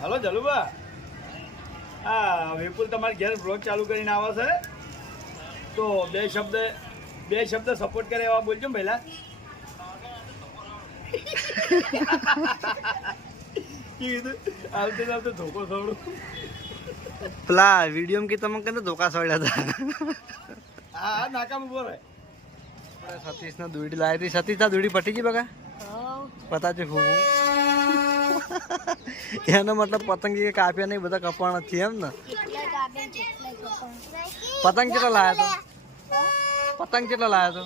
Hello જલુબા. હા વિપુલ તમારી ઘેર બ્લોગ ચાલુ કરીને આવે છે. તો બે શબ્દ બે શબ્દ સપોર્ટ કરે એવા બોલજો પહેલાં. આવતે આવતે ધોકો થોડું પેલા વીડિયો કે તમે કને ધોકા સોડ્યા હતા? હા નાકામ ઊભો રહે. સતીશ ના દોડી લાવી હતી. સતીશ ના દોડી પટી ગઈ બગા પતા છે ફૂવું એનો મતલબ પતંગ કે કાપ્યા નહીં બધા કપાણા છે એમ ને? પતંગ કેટલો લાવ્યો તો? પતંગ કેટલો લાવ્યો તો?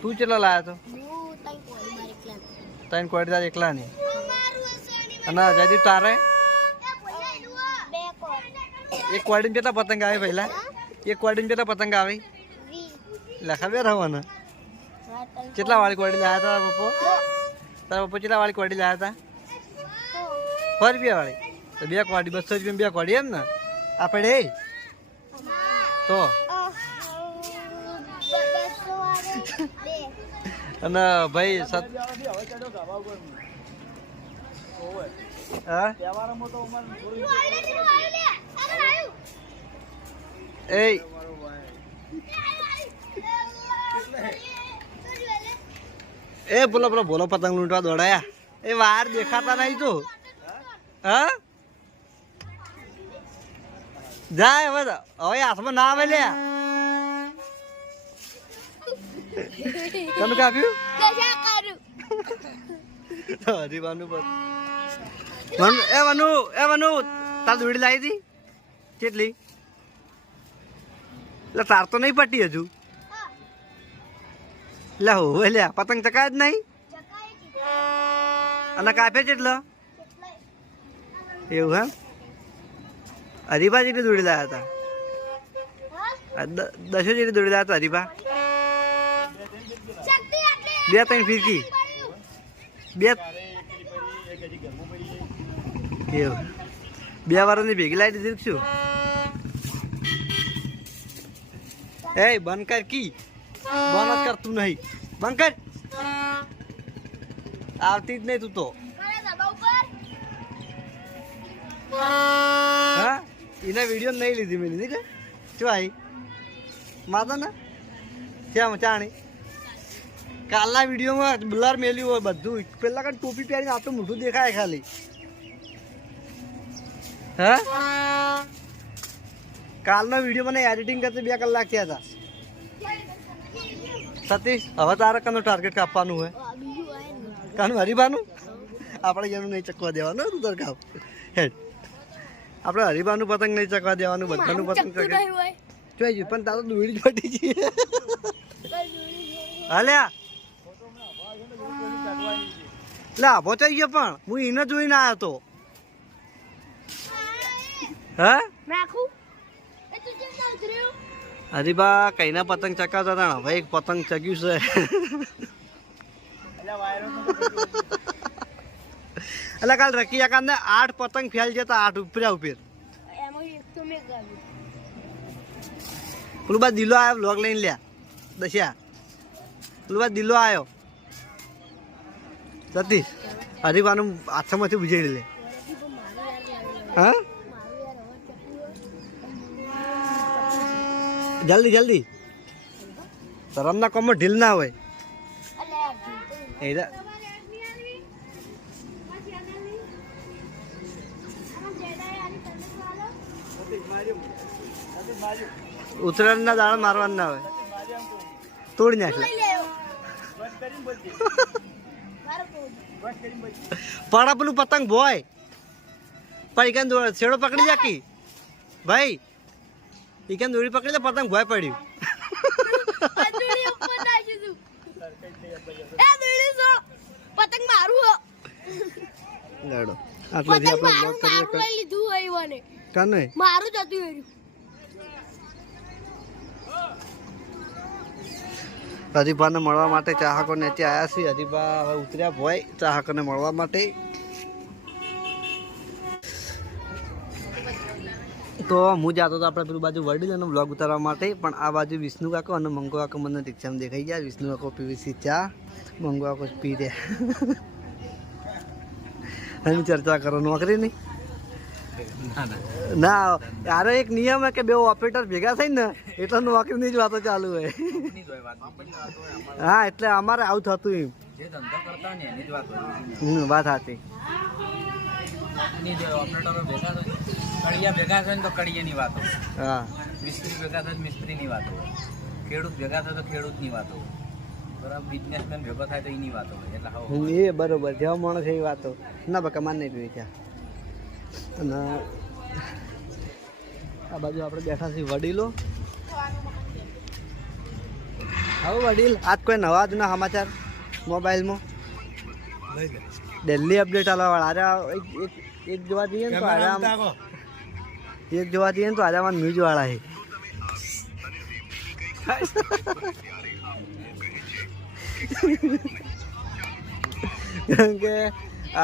તું કેટલો લાવ્યો તો? ત્રણ કોડી તાર એકલા નહીં અને જયદીપ તારે? એક કોડી કેટલા પતંગ આવે પહેલા? એક કોડી કેટલા પતંગ આવે? લખા બે રહેવાના કેટલા વાળી કોડી આવ્યા હતા પપ્પો તારા પપ્પો કેટલા વાળી કોડી લાયા હતા સો રૂપિયા વાળી. તો બે કોડી બસો રૂપિયા બે કોડી એમ ને? આપણે એ? તો? અને ભાઈ હા? એ મારો ભાઈ એ બોલો બોલો બોલો પતંગ લૂંટવા દોડાયા. એ વાર દેખાતા નહીં તો. હા? જાય હવે હવે હાથમાં ના આવે લે. તમે કાપ્યું પર. વનુ એ વનુ એ વનુ તાર દોડી લાવી હતી? કેટલી? એટલે તાર તો નહીં પટી હજુ. લે હો લે પતંગ ચકાય જ નહીં? અને કાપે કેટલો? એવું હે હરીબા જેટલી દોડી લાયા હતા. દસો જેટલી દોડી લાયા હતા હરીબા બે ત્રણ ફીરકી. બે છે એવું. બે વારની ભેગી લાવી દીધી, શું? એ બંધ કર કી? બંધ કર તું નહીં. બંધ આવતી જ નહીં તું તો. હા? એના વીડિયો નહીં લીધી મેં લીધી કે? શું આવી માતા ને? ક્યાં ચાણી? કાલના વિડીયોમાં બ્લર મેલ્યું હોય બધું. પેલા કાંઈ ટોપી પહેરીને આ તો મોઢું દેખાય ખાલી. હા? કાલનો વીડિયો મને એડિટિંગ કરતા બે કલાક થયા હતા. સતીશ હવે તારે કનું ટાર્ગેટ કાપવાનું હોય? કાનું હરીબાનું આપણે એનું નહીં ચકવા દેવાનું તું તાર કાપ. હેડ. આપણે હરીબાનું પતંગ નહીં ચકવા દેવાનું બધાનું પતંગ ચકે જોઈ ગયું પણ તારો જ ફટી છે હાલ્યા. લે આભો થઈ ગયો પણ. હું એને જોઈને આવ્યો તો. હા હરીબા કઈના પતંગ ચકાવતા હતા ભાઈ હવે એક પતંગ ચગ્યું છે. એટલે કાલ રકીયા કાંદે આઠ પતંગ ફેલ જતા આઠ ઉપર્યા ઉપર. પેલું બા દિલો આવ્યો બ્લોગ લઈને લ્યા. દસ્યા પેલું બા દિલો આવ્યો. સતીશ. હરીબાનું હાથમાંથી બુજાડી લે. હા? જલ્દી જલ્દી. શરમના કોમમાં ઢીલ ના હોય. એ રા- દાળ દાડા મારવાના ના હોય. તોડી નાખે. પડા પેલું પતંગ ભોય. દોડ. છેડો પકડી જાકી ભાઈ ઈકન દોરી પકડી તો પતંગ ભોય પડ્યું. પતંગ મારું લડો. આટલેથી આપણે મારું બ્લોગ કરીએ મારું લઈ લીધું હોય મને કાને મારું જ હતું હરીભાને મળવા માટે ચાહકોને ત્યાં આવ્યા છીએ. હરીભા હવે ઉતર્યા હોય ચાહકોને મળવા માટે. તો હું જાતો હતો આપણે પેલું બાજુ વડીલોનો બ્લોગ ઉતારવા માટે, પણ આ બાજુ વિષ્ણુ કાકો અને મંગો કાકો મને રિક્ષામાં દેખાઈ ગયા. વિષ્ણુ કાકો પીવીસી ચા, મંગો કાકો પી દે એની ચર્ચા કરો, નોકરી નહીં? ના યાર એક નિયમ હે કે બે ઓપરેટર ભેગા થઈને એટલે નોકરીની જ વાતો ચાલુ હોય. હા, એટલે અમારે આવું થતું એમ. વાત હતી કડિયા ભેગા થાય તો કડિયાની વાતો હા. મિસ્ત્રી ભેગા થાય તો મિસ્ત્રીની વાતો ખેડૂત ભેગા થાય તો ખેડૂતની વાતો બરાબર બિઝનેસમેન ભેગો થાય તો એની વાતો હોય. એટલે એ બરોબર જેવા માણસ એ વાતો. ના બકા માન નહીં પીવી ત્યાં અને આ બાજુ આપણે બેઠા છીએ વડીલો. હવે વડીલ આજ કોઈ નવા જૂના સમાચાર મોબાઈલમાં? દિલ્હી અપડેટ આલવા વાળા એક એક- એક જોવા જઈએ ને તો આરામ આમ એક જોવા જઈએ ને તો આજે આમાં ન્યૂઝ વાળા છે. કારણ કે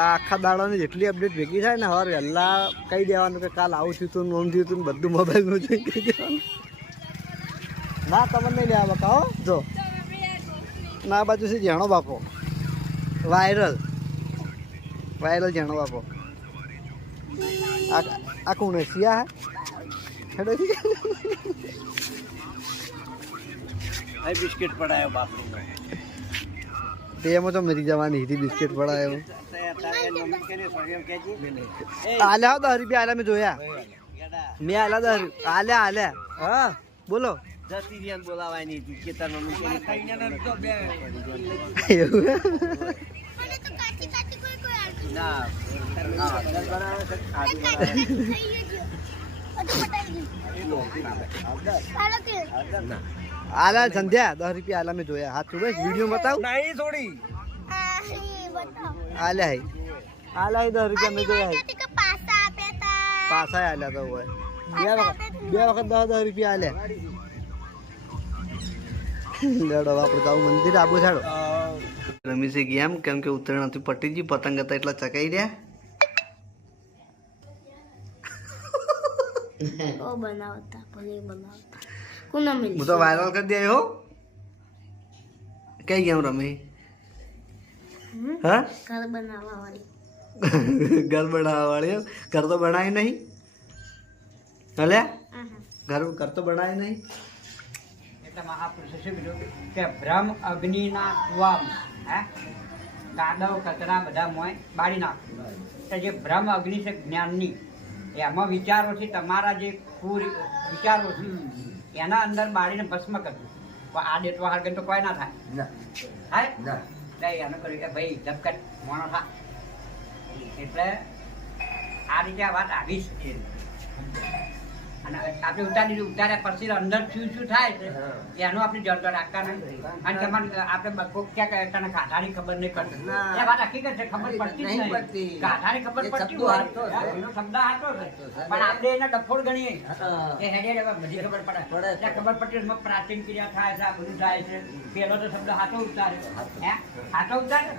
આખા દાડાની જેટલી અપડેટ ભેગી થાય ને હવે વહેલા કહી દેવાનું કે કાલ આવું થયું હતું નોમ થયું હતું બધું મોબાઈલમાં જોઈ કહી ના, તમને નહીં લેવા બકા જો. ના બાજુ છે જેણો બાપો. વાયરલ વાયરલ જેણો બાપો. આ આ કોણ હે સિયા હે હેડો આ બિસ્કિટ પડાયો બાપડીનો તે એમાં તો મરી જવાની હતી બિસ્કિટ પડાયો આલ્યા હો દસ રૂપિયા આલ્યા મેં જોયા મેં આલ્યા દસ રૂપિયા આલ્યા આલ્યા હા બોલો બોલાવાની હતી કે તાર મમ્મી એવું હે? અને તો કાચી કાચી કોઈ કોઈ આવતું ના ખાઈએ જ અડધું પટાઈ ગયું ચાલો કે આલ્યા સંધ્યા દસ રૂપિયા આલ્યા મેં જોયા હાથ ચૂબે વીડિયો બતાવ નહીં થોડી આ હી બતાવો આલ્યા હે આલ્યા હે દસ રૂપિયા મેં જોયા હે નથી કે પાસા આપ્યા તા પાછા આલ્યા તો હોય બે વખત બે વખત દસ દસ રૂપિયા આલ્યા લેડો આપણે જાવું મંદિર આબુ છાડો રમી છે ગેમ કેમ કે ઉત્તરાયણ હતી પટી ગઈ પતંગ હતા એટલા ચકાઈ રહ્યા. ઓ બનાવતા ભલે બનાવતા. કોના મિલ હું તો વાયરલ કરી દે હો. કઈ ગેમ રમી? હા? ઘર બનાવવા વાળી. ઘર બનાવવા વાળી ઘર તો બનાવી નહીં. હલે? ઘર ઘર તો બનાવી નહીં. એટલે મહાપુરુષે શું કીધું? કે બ્રહ્મ અગ્નિના હે? કાદવ કચરા બધા મોય બાળી નાખવું જે ભ્રમ અગ્નિ છે જ્ઞાનની એમાં વિચારોથી તમારા જે કુર વિચારો છે એના અંદર બાળીને ભસ્મ કરજો પણ આ ડેટવા હાર તો કોઈ ના થાય. હા? એનું કર્યું કે ભાઈ ધબકટ મોણો થા. એટલે આ રીતે આ વાત આવી છે. અને આપણે ઉતારી દીધું ઉતાર્યા પછી અંદર શું શું થાય છે એનું આપણે જડતો રાખતા નહીં અને તમારે આપણે ક્યાં તને ગાધાની ખબર નહીં પડતી. એ વાત હકીકત છે ખબર પડતી જ નહીં ગાધાની ખબર પડતી હોય. એનો શબ્દ છે. પણ આપણે એના ડફોડ ગણીએ. કે હેડે બધી ખબર પડે. ત્યાં ખબર પડતી પ્રાચીન ક્રિયા થાય છે આ બધું થાય છે. પેલો તો શબ્દ હાથો ઉતારે. હે? હાચો ઉતારે.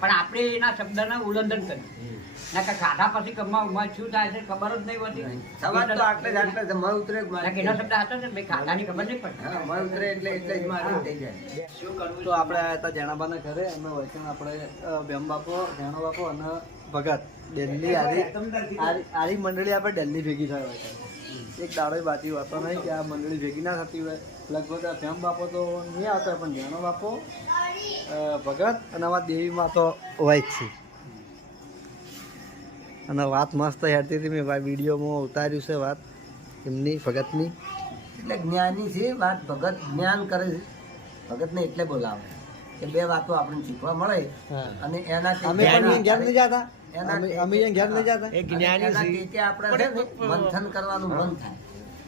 પણ આપણે એના શબ્દના ઉલ્લંઘન કર્યું ના ખાધા પછી કમા ઉમા શું થાય છે ખબર જ નહીં હોતી સવાલ તો આટલે જ આટલે જ ઉતરે જ ના શબ્દ હાચો છે ભાઈ ખાધાની ખબર નહીં પડતી. હા, ઉતરે એટલે એટલે જ મારું થઈ જાય. તો આપણે આવ્યા હતા જેણાબાના ઘરે અને વૈષ્ણવ આપણે બેમ બાપો જેણો બાપો અને ભગત. દિલ્હી આરી મંડળી આપણે દિલ્હી ભેગી થાય છે. એક દાડો બાકી વાતો નહીં કે આ મંડળી ભેગી ના થતી હોય. લગભગ આ ભેમ બાપો તો નહીં આવતા પણ જેણો બાપો ભગત અને આમાં દેવીમાં તો હોય જ છે. અને વાત મસ્ત હેરતી હતી મેં ભાઈ વિડીયોમાં ઉતાર્યું છે વાત. એમની ભગતની. એટલે જ્ઞાની છે વાત ભગત જ્ઞાન કરે છે. ભગતને એટલે બોલાવે. કે બે વાતો આપણને શીખવા મળે અને એનાથી અમે નહીં જતા? અમે અમે નહીં જતા? અને એના રીતે આપણે મંથન કરવાનું મન થાય.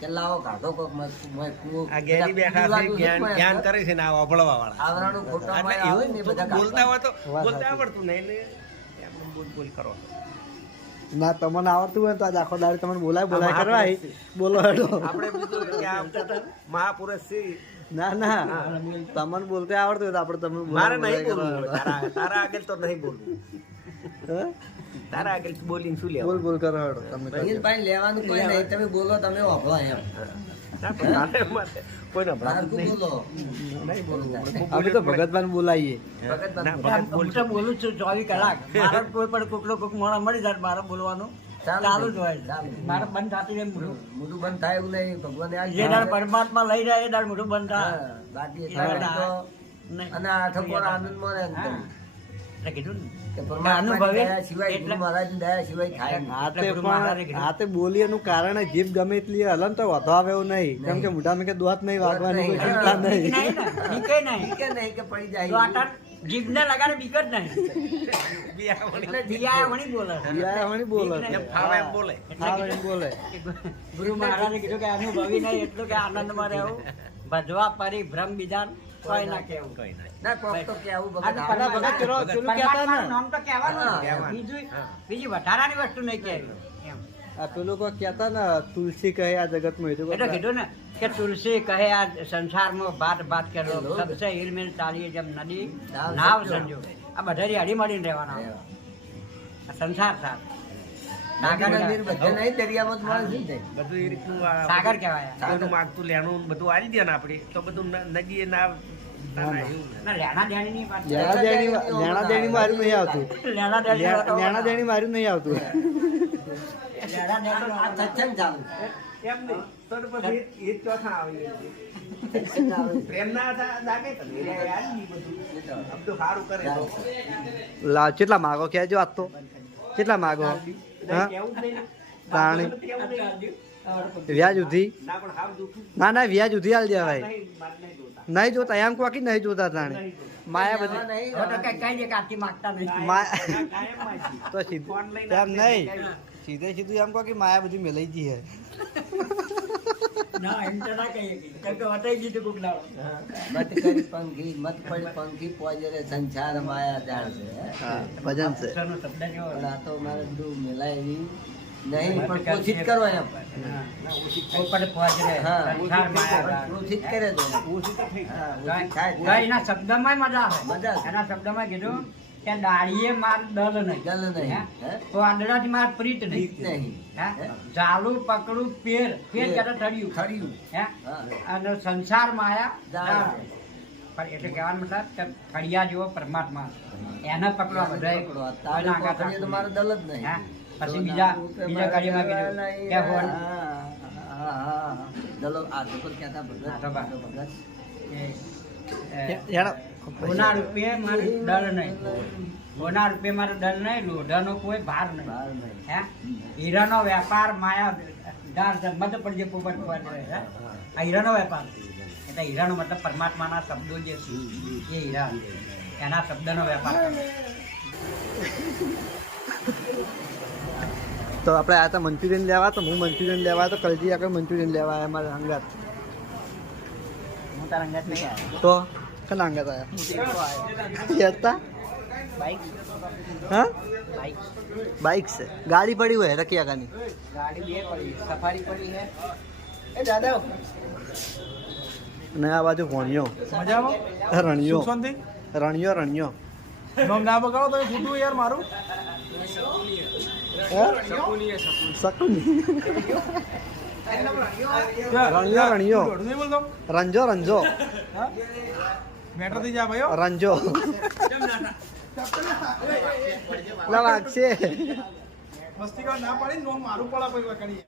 કે લાવો કાઢો કોક મસ્ત મોય કૂવો. છે ને જ્ઞાન કરે છે ને આ વાપરવા વાળા આવરણું ખોટા એટલે મોય આવે એવું ને બધા બોલતા હોય તો બોલતા આવડતું નહીં એટલે બોલ બોલ કરો. ના તમને આવડતું હોય તો આજ આખો દાડે તમને બોલાય બોલાય કરવા. બોલો હેડો. આપણે બીજું કે આ મહાપુરુષ છે. ના ના. તમને બોલતે આવડતું હોય તો આપણે તમે મારે નહીં બોલવું તારા તારા આગળ તો નહીં બોલવું. હે? તારા આગળ બોલીને શું બોલ લેવું બોલ કરો હેડો તમે લેવાનું કોઈ નહીં. તમે બોલો તમે વાપરો એમ. અમે તો ભગતભાન બોલાવીએ. હું તો બોલું છું ચોવીસ કલાક. મારે કોઈ પણ કોકનો કોક મોણા મળી જાય મારે બોલવાનું. ચાલુ. જ હોય. મારે બંધ થતી મોઢું. મોઢું બંધ થાય એવું નહીં. ભગવાન જે દાડ પરમાત્મા લઈ જાય એ દાડ મોઢું બંધ થાય. બાકી. અને આઠો રહે કીધું ને કે અનુભવે. પરમાત્માની દયા સિવાય એટલે- ગુરુ મહારાજની દયા સિવાય થાય નહીં. હાથે ગુરુ મહારાજે પણ કીધું. હાથે બોલી એનું કારણ જીભ ગમે એટલી હલન તો વધો આવે નહીં. કેમ કે મોઢામાં કે દોત નહીં વાગવાની ચિંતા નહીં. નહીં ને બીકે નહીં ઈ કે નહીં. કે પડી તો જાય આટા જીભને લગાડે બીક નહીં. એટલે જીયા વણી બોલે બોલે. બીક નહીં. એમ ફાવે એમ બોલે. હા એમ બોલે. ગુરુ મહારાજે કીધું કે અનુભવી નહીં એટલું કે આનંદમાં રહેવું. ભજવા પરી ભ્રમ બીજા કોઈ ના કેવું કઈ ના કોક તો કેવું ભગત તો ભગત પેલો- પેલું કહેતા ને. નામ તો કહેવાનું બીજું બીજી વધારાની વસ્તુ નહીં કહેવી. આ પેલું કોઈ કહેતા ને તુલસી કહે આ જગતમાં માં એટલે કીધું ને કે તુલસી કહે આ સંસારમાં બાત બાત કરો સબસે હિલમિલ ચાલીએ જેમ નદી નાવ. સમજો આ બધા હળી મળીને રહેવાના આ સંસાર સાર. નાગા નદીર બધે નહીં દરિયામાં જ માણસ બધું એ રીતનું સાગર કહેવાય. બધું માગતું લેણું બધું આલી દે ને આપણે તો બધું નદીએ ના ના ના એવું ના. ના લેણા દેણી ની વાત લેણા દેણી લેણા દેણી મારું નહીં આવતું. લેણા દેણી ની વાતો- લેણા દેણી મારું નહીં આવતું. લેણા દેણી ની આ વાતો- સત્સંગ ચાલુ એમ નહીં. તો તો પછી એ- એ ચોથા આવી. સત્સંગ ચાલુ છે. પ્રેમ ના લાગે તો એ યાદ નહીં બધું. સારું કરે લા કેટલા માગો કહેજો આજ તો. કેટલા માગો? વ્યાજ ઉધી ના પણ હાવ દુઃખી ના ના વ્યાજ ઉધી હાલ દેવાય. નહીં નહીં જોતા. નહીં જોતા એમ કોકી નહીં જોતા તાણે. માયા બધી નહીં, તો કઈ કઈ દે સીધું એમ નહીં. સીધે સીધું એમ કહો કે માયા બધી મેલાઈ ગઈ હે. ના એમ તો ના કહીએ કે. કેમ વટાઈ દીધું કોક દાડો. મત કરી પંખી મત પડી પંખી પોજે સંસાર માયા જાણ છે ભજન છે. શબ્દ જેવો. આ તો મારે બધું મેલાય નહીં પણ કોશિશ કરો એમ. કોશિશ કરે શબ્દમાં મજા આવે. મજા. એના શબ્દમાં કીધું કે દાળીએ માર ડર નહીં. ડર નહીં? તો આંધળાથી માર પ્રીત નહીં? ચાલુ પકડું પેર પેર પેર. ઠર્યું ઠર્યું હે? અને સંસાર માયા. પણ એટલે કહેવાનો મતલબ કે ફળિયા જેવો પરમાત્મા. એને પકડવા બધા તો મારે દલ જ નહીં. હે? પછી બીજા બીજા કાર્યમાં કીધું કે હા. દલો આ તો કહેતા ભગત. ભગત. હોના રૂપે મારે ડર નહીં હોના રૂપે મારે ડર નહીં લોઢાનો કોઈ ભાર નહીં. હે? હીરાનો વેપાર માયા દાર મત પડજે પોપટ આ હીરાનો વેપાર. એટલે હીરાનો મતલબ પરમાત્માના શબ્દો જે છે એ હીરા. એના શબ્દનો વેપાર તો આપણે આ તો મંચુરિયન લેવા તો હું મંચુરિયન લેવા તો કલજી આગળ મંચુરિયન લેવા અમારે મારા અંગાત. હું તારા અંગાત નહીં આવ્યો તો કના અંગાત આવ્યા બાઈક હા બાઈક બાઇક છે ગાડી પડી હોય રખી કાની ગાડી બે પડી સફારી પડી હે એ દાદા અને આ બાજુ ભણ્યો મજામાં રણિયો રણિયો રણિયો નામ ના બગાડો તમે ખોટું યાર મારું હે? શકુની રણજો બોલતો રંજો રંજો મેટર થઈ જા ભાઈઓ રંજો મસ્તી ના પાડી નોમ મારું પડા પછી